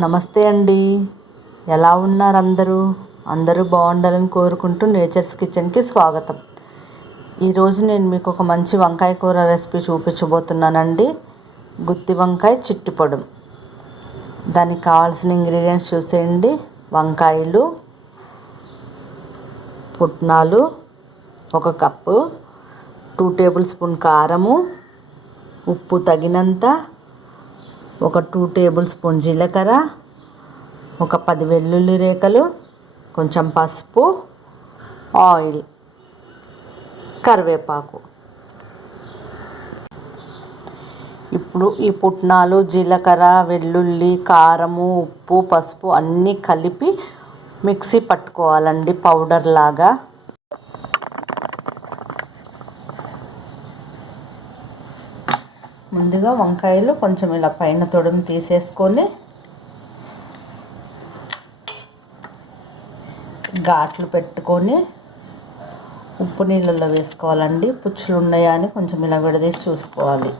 నమస్తే అండి. ఎలా ఉన్నారు అందరూ? అందరూ బాగుండాలని కోరుకుంటూ నేచర్స్ కిచెన్కి స్వాగతం. ఈరోజు నేను మీకు ఒక మంచి వంకాయ కూర రెసిపీ చూపించబోతున్నానండి. గుత్తి వంకాయ చిట్టిపొడం దానికి కావాల్సిన ఇంగ్రీడియంట్స్ చూసేయండి. వంకాయలు పుట్నాలు ఒక కప్పు టూ టేబుల్ స్పూన్ కారము ఉప్పు తగినంత ఒక టూ టేబుల్ స్పూన్ జీలకర్ర ఒక పది వెల్లుల్లి రేఖలు కొంచెం పసుపు ఆయిల్ కరివేపాకు. ఇప్పుడు ఈ పుట్నాలు జీలకర్ర వెల్లుల్లి కారము ఉప్పు పసుపు అన్నీ కలిపి మిక్సీ పట్టుకోవాలండి పౌడర్ లాగా. ముందుగా వంకాయలు కొంచెం ఇలా పైన తొడుము తీసేసుకొని ఘాట్లు పెట్టుకొని ఉప్పు నీళ్ళల్లో వేసుకోవాలండి. పుచ్చులు ఉన్నాయా అని కొంచెం ఇలా విడదీసి చూసుకోవాలి.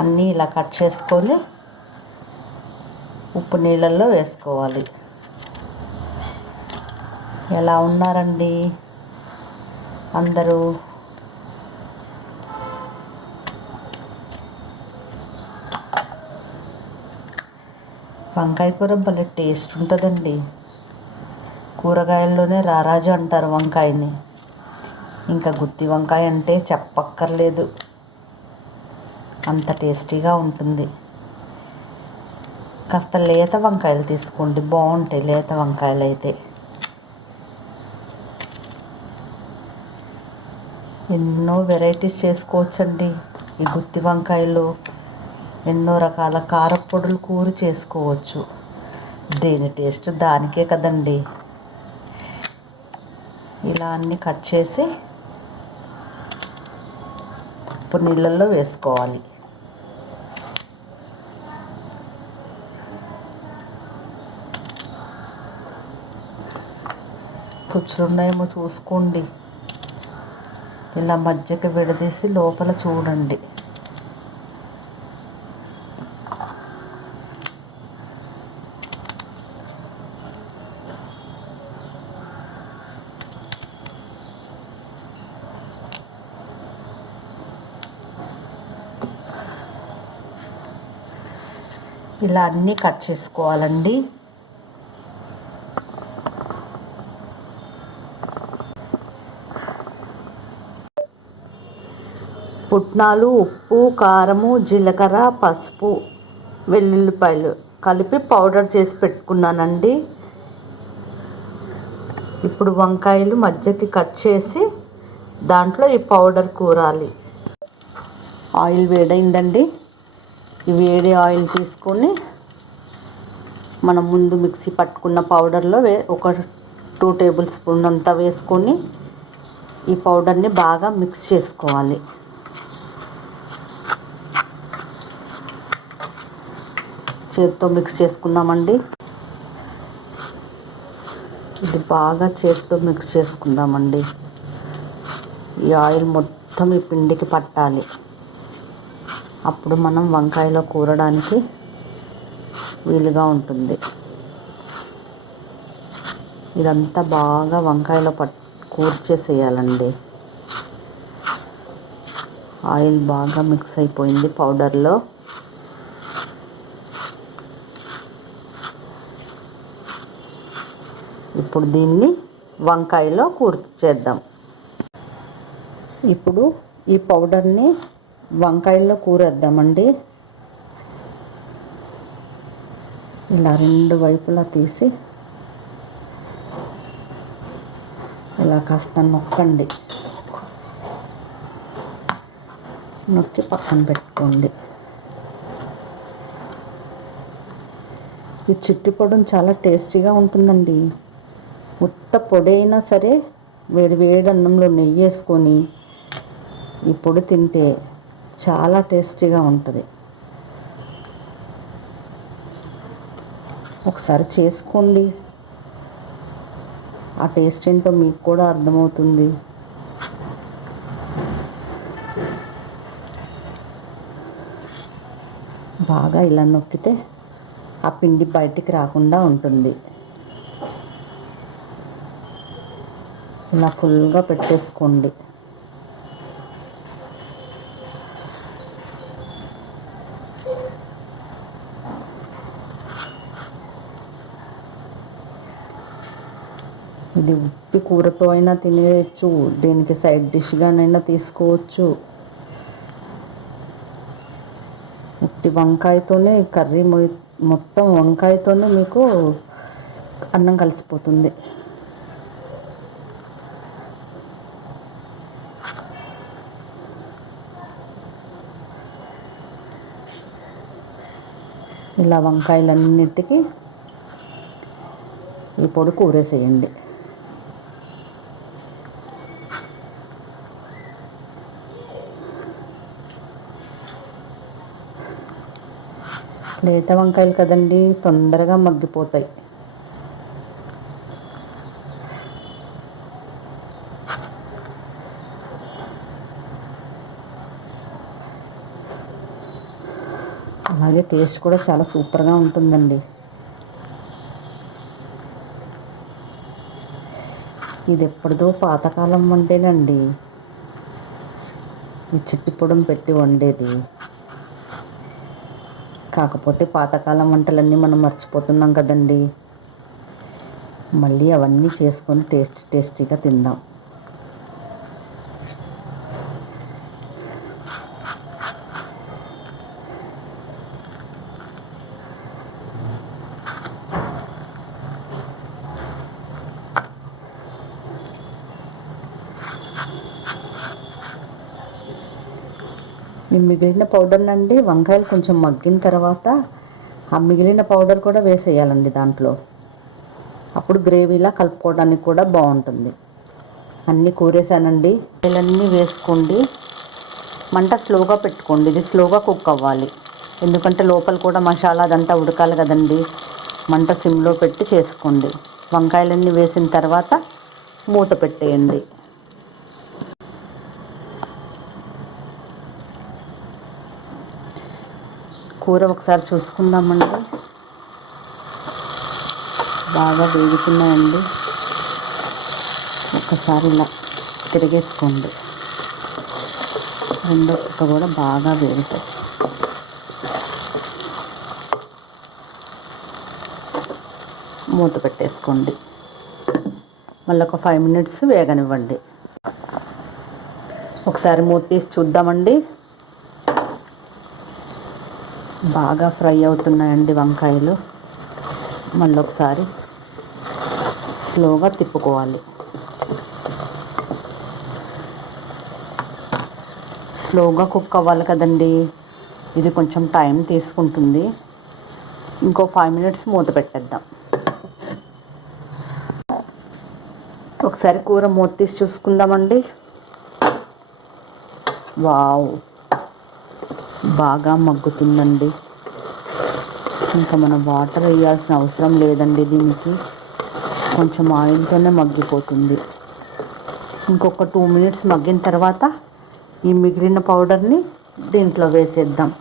అన్నీ ఇలా కట్ చేసుకొని ఉప్పు నీళ్ళల్లో వేసుకోవాలి. ఎలా ఉన్నారండి? అందరూ వంకాయ కూర భలే టేస్ట్ ఉంటుందండి. కూరగాయల్లోనే రారాజు అంటారు వంకాయని. ఇంకా గుత్తి వంకాయ అంటే చెప్పక్కర్లేదు. అంత టేస్టీగా ఉంటుంది. కాస్త లేత వంకాయలు తీసుకోండి. బాగుంటాయి లేత వంకాయలు అయితే ఎన్నో వెరైటీస్ చేసుకోవచ్చండి ఈ గుత్తి వంకాయలు. ఎన్నో రకాల కారపొడులు కూర చేసుకోవచ్చు. దీని టేస్ట్ దానికే కదండి. ఇలా అన్నీ కట్ చేసి ఉప్పు నీళ్ళల్లో వేసుకోవాలి. కుచ్చులున్నాయేమో చూసుకోండి. ఇలా మధ్యకి విడదీసి లోపల చూడండి. ఇలా అన్నీ కట్ చేసుకోవాలండి. పుట్నాలు ఉప్పు కారము జీలకర్ర పసుపు వెల్లుల్లిపాయలు కలిపి పౌడర్ చేసి పెట్టుకున్నానండి. ఇప్పుడు వంకాయలు మధ్యకి కట్ చేసి దాంట్లో ఈ పౌడర్ కూరాలి. ఆయిల్ వేడైందండి. ఈ వేడి ఆయిల్ తీసుకొని మనం ముందు మిక్సీ పట్టుకున్న పౌడర్లో వే ఒక టూ టేబుల్ స్పూన్ అంతా వేసుకొని ఈ పౌడర్ని బాగా మిక్స్ చేసుకోవాలి. చేత్తో మిక్స్ చేసుకుందామండి. ఇది బాగా చేత్తో మిక్స్ చేసుకుందామండి. ఈ ఆయిల్ మొత్తం ఈ పిండికి పట్టాలి. అప్పుడు మనం వంకాయలో కూరడానికి వీలుగా ఉంటుంది. ఇదంతా బాగా వంకాయలో పట్ కూర్చేసేయాలండి. ఆయిల్ బాగా మిక్స్ అయిపోయింది పౌడర్లో. ఇప్పుడు దీన్ని వంకాయలో కూర్చేద్దాం. ఇప్పుడు ఈ పౌడర్ని వంకాయల్లో కూరేద్దామండి ఇలా రెండు వైపులా తీసి ఇలా కాస్త నొక్కండి. నొక్కి పక్కన పెట్టుకోండి. ఈ చిట్టి పొడి చాలా టేస్టీగా ఉంటుందండి. ఉత్త పొడి అయినా సరే వేడి వేడి అన్నంలో నెయ్యి వేసుకొని ఈ పొడి తింటే చాలా టేస్టీగా ఉంటుంది. ఒకసారి చేసుకోండి. ఆ టేస్ట్ ఏంటో మీకు కూడా అర్థమవుతుంది. బాగా ఇలా నొక్కితే ఆ పిండి బయటికి రాకుండా ఉంటుంది. ఇలా ఫుల్గా పెట్టేసుకోండి. ఇది ఉప్పి కూరతో అయినా తినేయచ్చు. దీనికి సైడ్ డిష్గానైనా తీసుకోవచ్చు. ఉట్టి వంకాయతోనే కర్రీ మొత్తం వంకాయతోనే మీకు అన్నం కలిసిపోతుంది. ఇలా వంకాయలన్నిటికీ ఈ పొడి కూరేసేయండి లేత వంకాయలు కదండి తొందరగా మగ్గిపోతాయి. అలాగే టేస్ట్ కూడా చాలా సూపర్గా ఉంటుందండి. ఇది ఎప్పటిదో పాతకాలం వంటేనండి. ఈ చిట్టి పొడం పెట్టి వండేది. కాకపోతే పాతకాలం వంటలన్నీ మనం మర్చిపోతున్నాం కదండి. మళ్ళీ అవన్నీ చేసుకొని టేస్ట్ టేస్టీగా తిందాం. మిగిలిన పౌడర్నండి వంకాయలు కొంచెం మగ్గిన తర్వాత ఆ మిగిలిన పౌడర్ కూడా వేసేయాలండి దాంట్లో. అప్పుడు గ్రేవీలా కలుపుకోవడానికి కూడా బాగుంటుంది. అన్నీ కూరేసానండి. ఇలాన్నీ వేసుకోండి. మంట స్లోగా పెట్టుకోండి. ఇది స్లోగా కుక్ అవ్వాలి. ఎందుకంటే లోపల కూడా మసాలా అదంతా ఉడకాలి కదండి. మంట సిమ్లో పెట్టి చేసుకోండి. వంకాయలన్నీ వేసిన తర్వాత మూత పెట్టేయండి. కూర ఒకసారి చూసుకుందామండి. బాగా వేగుతున్నాయండి. ఒకసారి ఇలా తిరిగేసుకోండి. రెండో కుక్క కూడా బాగా వేగుతాయి. మూత పెట్టేసుకోండి. మళ్ళీ ఒక ఫైవ్ మినిట్స్ వేగనివ్వండి. ఒకసారి మూత తీసి చూద్దామండి. బాగా ఫ్రై అవుతున్నాయండి వంకాయలు. మళ్ళీ ఒకసారి స్లోగా తిప్పుకోవాలి. స్లోగా కుక్ అవ్వాలి కదండి. ఇది కొంచెం టైం తీసుకుంటుంది. ఇంకో ఫైవ్ మినిట్స్ మూత పెట్టేద్దాం. ఒకసారి కూర మూత తీసి చూసుకుందామండి. వావ్. బాగా మగ్గుతుందండి. ఇంకా మనం వాటర్ వేయాల్సిన అవసరం లేదండి దీనికి. కొంచెం ఆయిల్తోనే మగ్గిపోతుంది. ఇంకొక టూ మినిట్స్ మగ్గిన తర్వాత ఈ మిగిలిన పౌడర్ని దీంట్లో వేసేద్దాం.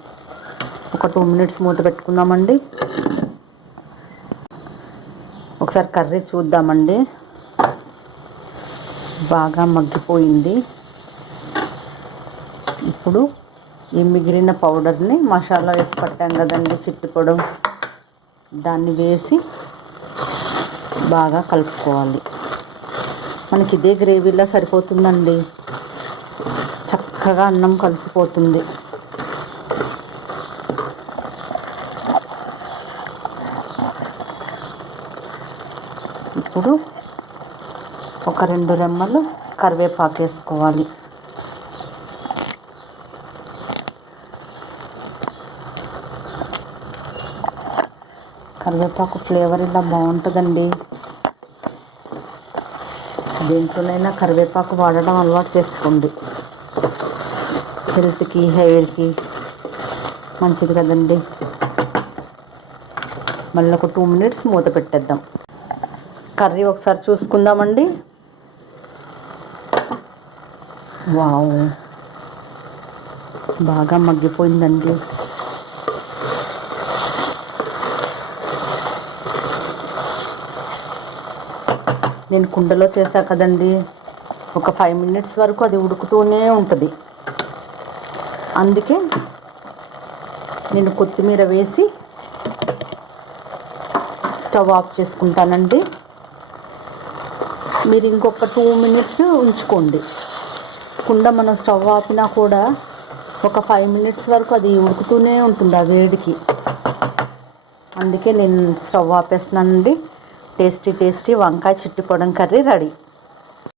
ఒక టూ మినిట్స్ మూత పెట్టుకుందామండి. ఒకసారి కర్రీ చూద్దామండి. బాగా మగ్గిపోయింది. ఇప్పుడు ఈ మిగిలిన పౌడర్ని మసాలా వేసి పట్టాం కదండి చిట్టుపొడం దాన్ని వేసి బాగా కలుపుకోవాలి. మనకి ఇదే గ్రేవీలో సరిపోతుందండి. చక్కగా అన్నం కలిసిపోతుంది. ఇప్పుడు ఒక రెండు రెమ్మలు కరివేపాకు వేసుకోవాలి. కరివేపాకు ఫ్లేవర్ ఇలా బాగుంటుందండి. దేంట్లోనైనా కరివేపాకు వాడడం అలవాటు చేసుకోండి. హెల్త్కి హెయిర్కి మంచిది కదండి. మళ్ళీ ఒక టూ మినిట్స్ మూత పెట్టేద్దాం. కర్రీ ఒకసారి చూసుకుందామండి. వావ్. బాగా మగ్గిపోయిందండి. నేను కుండలో చేశా కదండి. ఒక ఫైవ్ మినిట్స్ వరకు అది ఉడుకుతూనే ఉంటుంది. అందుకే నేను కొత్తిమీర వేసి స్టవ్ ఆఫ్ చేసుకుంటానండి. మీరు ఇంకొక టూ మినిట్స్ ఉంచుకోండి. కుండ మనం స్టవ్ ఆపినా కూడా ఒక ఫైవ్ మినిట్స్ వరకు అది ఉడుకుతూనే ఉంటుంది ఆ వేడికి. అందుకే నేను స్టవ్ ఆపేస్తున్నానండి. టేస్టీ టేస్టీ వంకాయ చిట్టిపొడం కర్రీ రెడీ.